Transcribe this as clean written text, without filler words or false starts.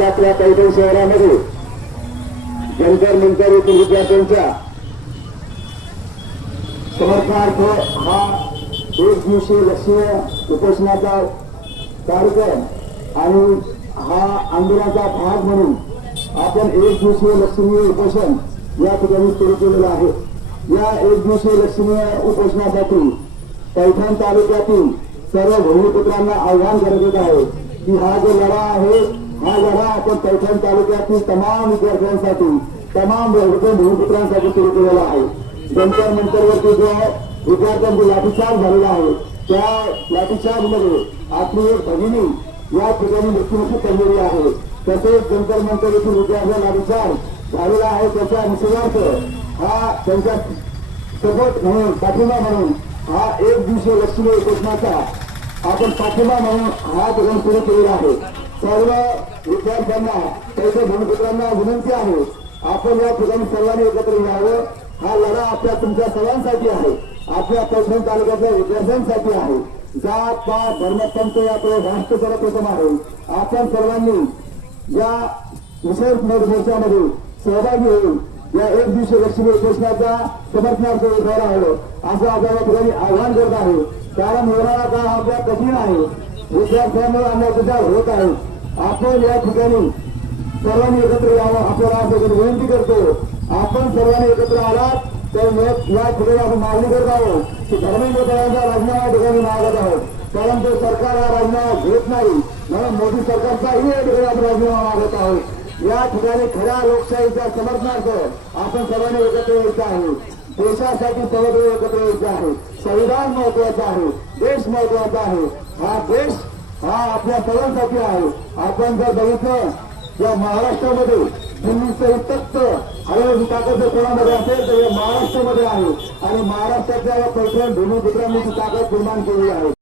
आज आपल्या पैठण शहरामध्ये जंतर मंतर येथील विद्यार्थ्यांच्या समर्थनार्थ हा एक दिवसीय लक्षणीय उपोषणाचा कार्यक्रम आणि हा आंदोलनाचा भाग म्हणून आपण एक दिवसीय लक्षणीय उपोषण या ठिकाणी सुरू केलेलं आहे। या एक दिवसीय लक्षणीय उपोषणासाठी पैठण तालुक्यातील सर्व भूमिपुत्रांना आव्हान करत आहे की हा जो लढा आहे हा लढा आपण पैठण तालुक्यातील तमाम विद्यार्थ्यांसाठी तमाम भूमिपुत्रांसाठी सुरू केलेला आहे। जंतर मंतरवरती जो विद्यार्थ्यांची लाठीचार्ज झालेला आहे त्या लाठीचार्ज मध्ये आपली एक भगिनी या ठिकाणी मृत्यूमुखी पडलेली आहे। तसेच जंतर मंतर येथील विद्यार्थ्यांना लाठीचार्ज झालेला आहे त्याच्या निषेधार्थ हा त्यांच्या सपोर्ट म्हणून पाठिंबा म्हणून हा एक दिवसीय लक्षणीय उपोषणाचा आपण पाठिंबा म्हणून हा ठिकाण सुरू केलेला आहे। सर्व विद्यार्थ्यांना पैठण भूमिपुत्रांना विनंती आहे आपण या ठिकाणी सर्वांनी एकत्र यावं। हा लढा आपल्या तुमच्या सर्वांसाठी आहे, आपल्या पैठण तालुक्यातल्या विद्यार्थ्यांसाठी आहे। जात पात धर्मपंथ या राष्ट्र सर्वप्रथम आहे। आपण सर्वांनी या विशेष मोर्चामध्ये सहभागी होऊन या एक दिवसीय लक्षणीय उपोषणाचा समर्थनार्थ उभायला हवं असं आपण या ठिकाणी आवाहन करत आहे। कारण येणारा काळ आपल्या कठीण आहे, विद्यार्थ्यांमुळे अन्याय होत आहे। आपण या ठिकाणी सर्वांनी एकत्र यावं आपल्याला विनंती करतो। आपण सर्वांनी एकत्र आलात तर या ठिकाणी आपण मागणी करत आहोत की धर्मेंद्र पवारांचा राजीनामा या ठिकाणी मागत आहोत, परंतु सरकार हा राजीनामा घेत नाही म्हणून मोदी सरकारचाही या ठिकाणी आपण राजीनामा मागत आहोत। या ठिकाणी खऱ्या लोकशाहीच्या समर्थनार्थ आपण सर्वांनी एकत्र यायचं आहे। देशासाठी सर्व एकत्र यायचं आहे। संविधान महत्वाचं आहे, देश महत्वाचा आहे। हा देश हा आपल्या सर्वांसाठी आहे। आपण जर बघितलं या महाराष्ट्रामध्ये दिल्लीचं तख्त हळूहळू ताकद जर कोणामध्ये असेल तर या महाराष्ट्रामध्ये आहे आणि महाराष्ट्राच्या या पैठण भूमिपुत्रांनी ती ताकद निर्माण केली आहे।